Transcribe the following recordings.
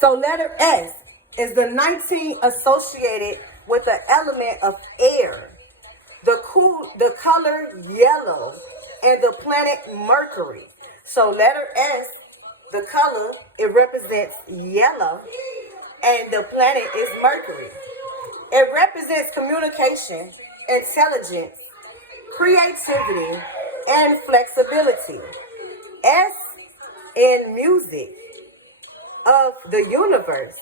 So letter S is the 19 associated with the element of air, the color yellow, and the planet Mercury. So letter S, the color, it represents yellow, and the planet is Mercury. It represents communication, intelligence, creativity, and flexibility. S in music of the universe,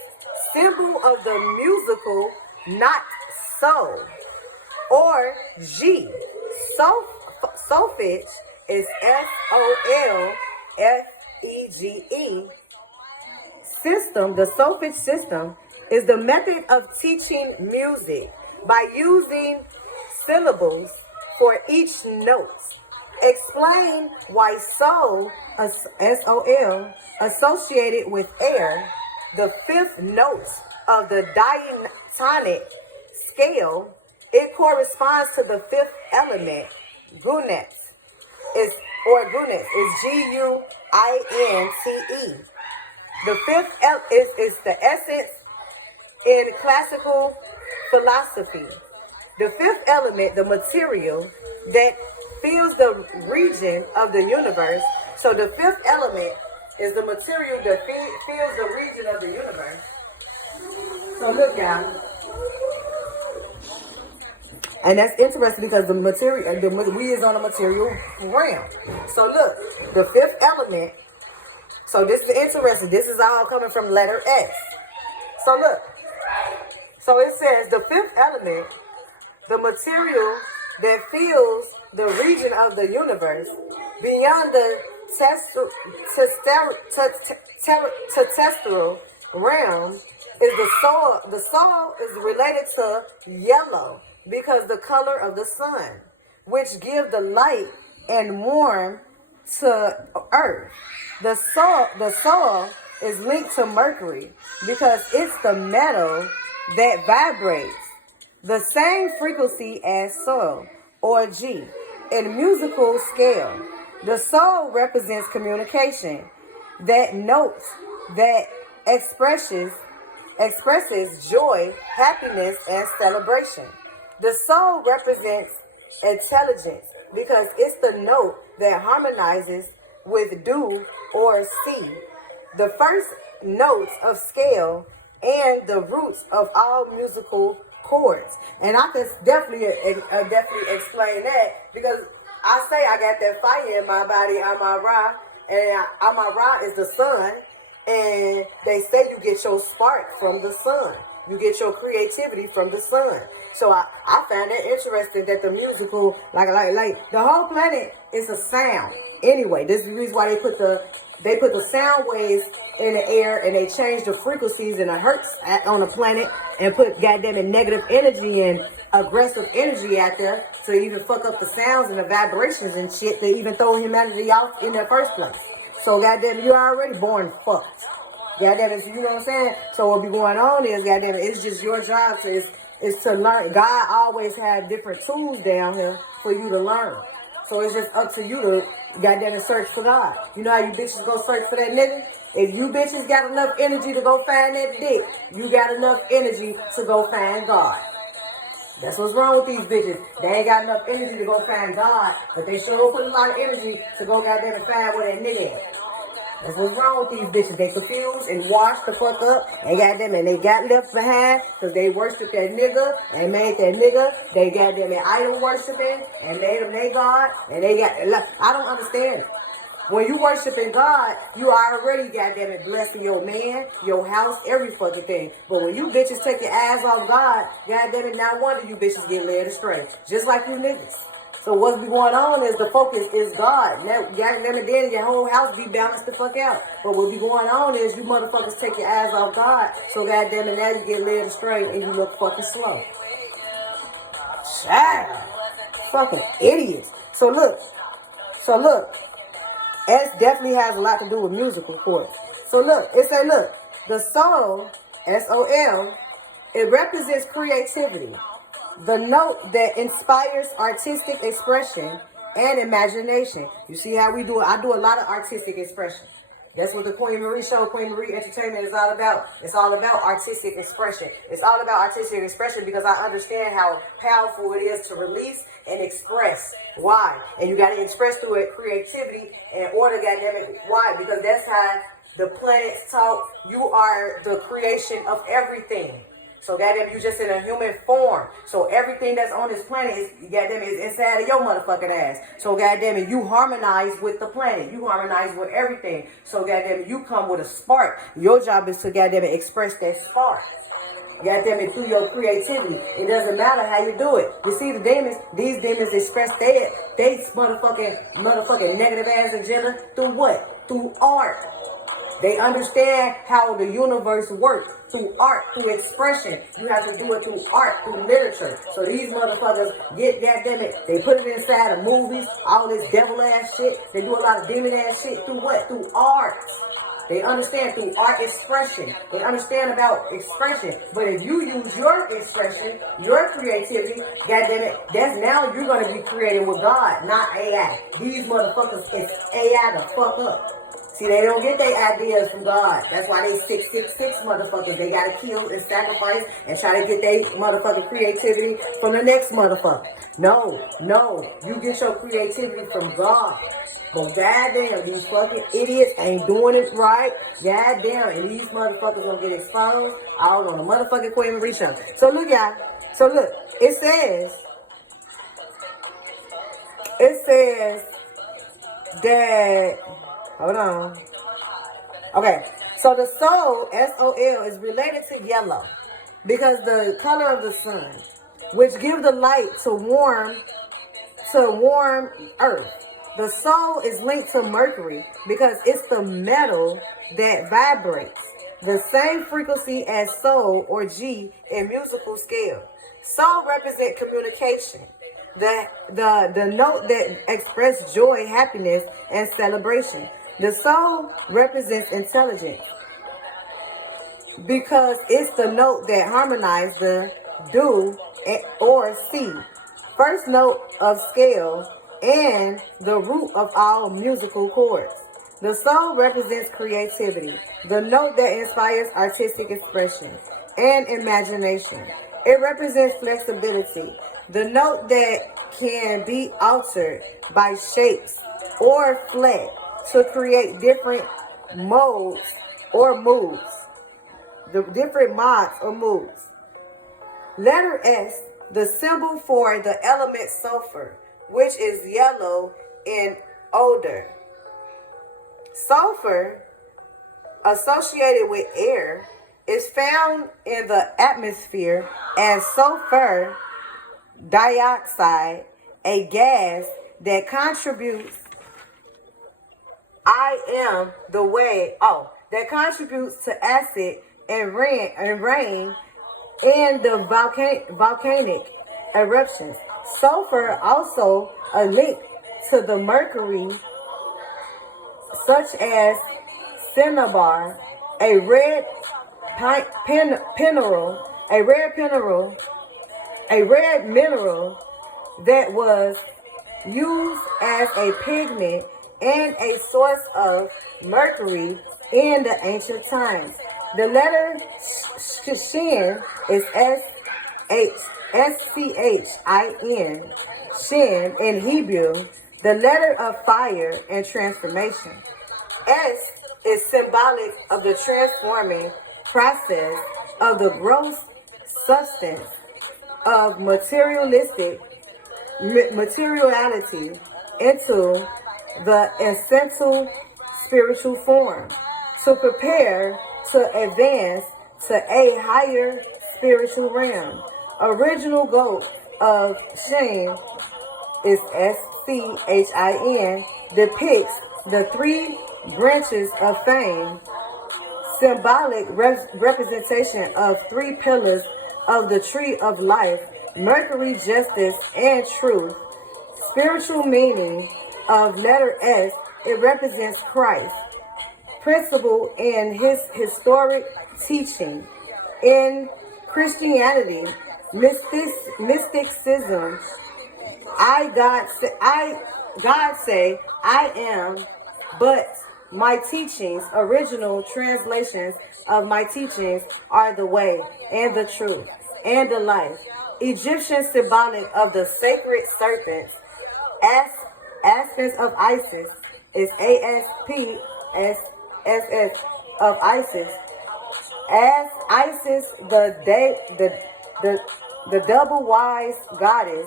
symbol of the musical not soul. Or G, solfege is SOLFEGE. System, the solfege system, is the method of teaching music by using syllables for each note. Explain why sol, S-O-L, associated with air, the fifth note of the diatonic scale, it corresponds to the fifth element, Gunit, is G-U-I-N-T-E. The fifth is the essence in classical philosophy. The fifth element, the material that fills the region of the universe. So the fifth element is the material that fills the region of the universe. So look, y'all. And that's interesting because the material, we is on a material realm. So look, the fifth element. So this is interesting. This is all coming from letter S. So look. So it says the fifth element, the material that fills the region of the universe beyond the terrestrial realm is the soul. The soul is related to yellow because the color of the sun, which gives the light and warmth to earth. The soul is linked to Mercury because it's the metal that vibrates the same frequency as soul, or G. In musical scale, the soul represents communication, that notes that expresses joy, happiness, and celebration. The soul represents intelligence because it's the note that harmonizes with do or see, the first notes of scale and the roots of all musical chords. And I can definitely explain that because I say I got that fire in my body, Amara, and Amara is the sun, and they say you get your spark from the sun. You get your creativity from the sun. So I find that interesting that the musical, like the whole planet is a sound. Anyway, this is the reason why they put the sound waves in the air and they change the frequencies and the hertz on the planet and put goddamn negative energy and aggressive energy out there to even fuck up the sounds and the vibrations and shit to even throw humanity off in the first place. So goddamn, you're already born fucked. Goddamn it, you know what I'm saying? So what be going on is, goddamn it, it's just your job is to learn. God always had different tools down here for you to learn. So it's just up to you to goddamn it search for God. You know how you bitches go search for that nigga? If you bitches got enough energy to go find that dick, you got enough energy to go find God. That's what's wrong with these bitches. They ain't got enough energy to go find God, but they sure put a lot of energy to go goddamn and find where that nigga is. That's what's wrong with these bitches. They confused and washed the fuck up and goddamn and they got left behind because they worshiped that nigga and made that nigga. They goddamn and idol worshiping and made them their God and they got. I don't understand it. When you worshiping God, you already goddamn it blessing your man, your house, every fucking thing. But when you bitches take your eyes off God, goddamn it, no wonder you bitches get led astray. Just like you niggas. So what's be going on is the focus is God. Now, goddamn it, then your whole house be balanced the fuck out. But what be going on is you motherfuckers take your eyes off God. So goddamn it, now you get led astray and you look fucking slow. Child. Fucking idiots. So look. S definitely has a lot to do with musical chords. So look, it say, look, the soul, S-O-L, it represents creativity. The note that inspires artistic expression and imagination. You see how we do it? I do a lot of artistic expression. That's what the Queen Marie show, Queen Marie Entertainment is all about. It's all about artistic expression. It's all about artistic expression because I understand how powerful it is to release and express. Why? And you got to express through it creativity and order, goddammit. Why? Because that's how the planets talk. You are the creation of everything. So goddamn, you just in a human form. So everything that's on this planet is goddamn is inside of your motherfucking ass. So goddamn it, you harmonize with the planet. You harmonize with everything. So goddamn it, you come with a spark. Your job is to goddamn it express that spark. Goddamn it, through your creativity. It doesn't matter how you do it. You see the demons, these demons express they motherfucking negative ass agenda through what? Through art. They understand how the universe works through art, through expression. You have to do it through art, through literature. So these motherfuckers get, goddamn it, they put it inside of movies, all this devil ass shit. They do a lot of demon ass shit through what? Through art. They understand through art expression. They understand about expression. But if you use your expression, your creativity, goddamn it, that's now you're gonna be creating with God, not AI. These motherfuckers is AI to fuck up. See, they don't get their ideas from God. That's why they 666 motherfuckers. They gotta kill and sacrifice and try to get their motherfucking creativity from the next motherfucker. No. You get your creativity from God. But goddamn, these fucking idiots ain't doing it right. Goddamn, and these motherfuckers gonna get exposed all on the motherfucking Queen Marie show. So look, y'all. So look, it says that. Hold on. Okay, so the soul, S-O-L, is related to yellow because the color of the sun, which gives the light to warm earth. The soul is linked to Mercury because it's the metal that vibrates the same frequency as soul or G in musical scale. Soul represents communication. The note that expresses joy, happiness, and celebration. The soul represents intelligence because it's the note that harmonizes the do or C, first note of scale, and the root of all musical chords. The soul represents creativity, the note that inspires artistic expression and imagination. It represents flexibility, the note that can be altered by shapes or flat to create different modes or moods. The different mods or moods. Letter S, the symbol for the element sulfur, which is yellow in odor. Sulfur, associated with air, is found in the atmosphere as sulfur dioxide, a gas that contributes that contributes to acid and rain and the volcanic eruptions. Sulfur also a link to the mercury, such as cinnabar, a red mineral that was used as a pigment and a source of mercury in the ancient times. The letter Shin is S-C-H-I-N, Shin in Hebrew, the letter of fire and transformation. S is symbolic of the transforming process of the gross substance of materiality into the essential spiritual form to prepare to advance to a higher spiritual realm. Original goal of Shin is S-C-H-I-N, depicts the three branches of fame, symbolic representation of three pillars of the tree of life, Mercury, justice, and truth. Spiritual meaning of letter S, it represents Christ, principle in his historic teaching. In Christianity, mysticism, God say, I am, but my teachings, original translations of my teachings, are the way and the truth and the life. Egyptian symbolic of the sacred serpents. Aspects of Isis is ASPSSS of Isis. As Isis, the double wise goddess,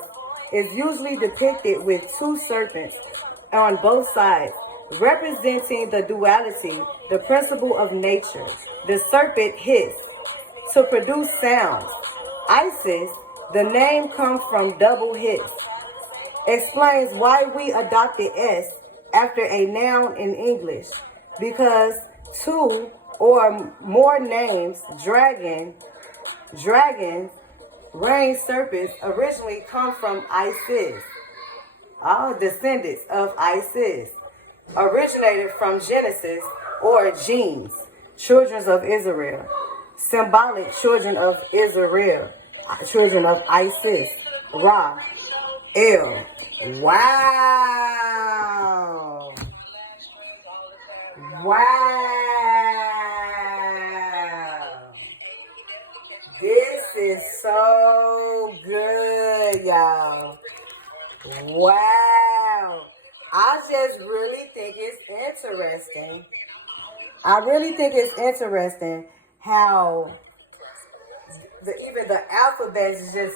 is usually depicted with two serpents on both sides, representing the duality, the principle of nature. The serpent hiss to produce sounds. Isis, the name comes from double hiss. Explains why we adopted S after a noun in English. Because two or more names, dragons, rain serpents, originally come from Isis. All descendants of Isis originated from Genesis or genes, children of Israel. Symbolic children of Israel, children of Isis, Ra, El. Wow. Wow. This is so good, y'all. Wow. I just really think it's interesting. I really think it's interesting how even the alphabet is just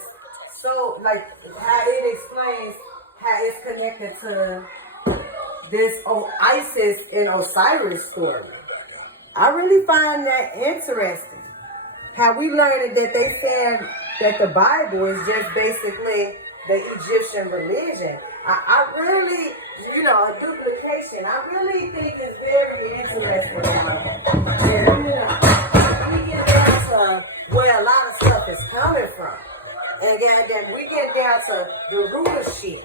so, like, how it explains how it's connected to this Isis and Osiris story. I really find that interesting. How we learned that they said that the Bible is just basically the Egyptian religion. I really, a duplication. I really think it's very interesting now. And, we get down to where a lot of stuff is coming from. And goddamn, we get down to the root of shit.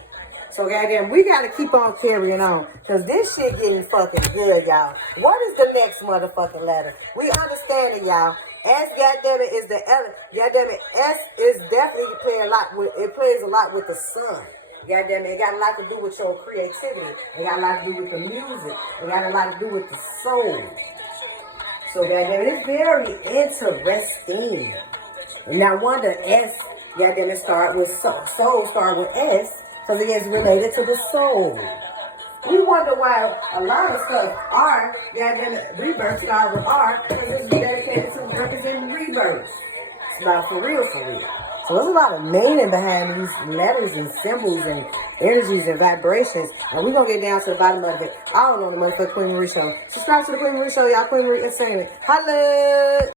So goddamn, we gotta keep on carrying on. Cause this shit getting fucking good, y'all. What is the next motherfucking letter? We understand it, y'all. S, goddamn it, is the element. Goddamn it, S is definitely playing a lot with, it plays a lot with the sun. Goddamn it, it got a lot to do with your creativity. It got a lot to do with the music. It got a lot to do with the soul. So goddamn it, it's very interesting. And I wonder, S, goddamn it, start with soul. Soul start with S, because it is related to the soul. We wonder why a lot of stuff R, goddamn it, rebirth start with R, because it's dedicated to representing rebirth. It's not for real, for real. So there's a lot of meaning behind these letters and symbols and energies and vibrations. And we're going to get down to the bottom of it. I don't know the motherfucking Queen Marie Show. Subscribe to the Queen Marie Show, y'all. Queen Marie Entertainment. Holla!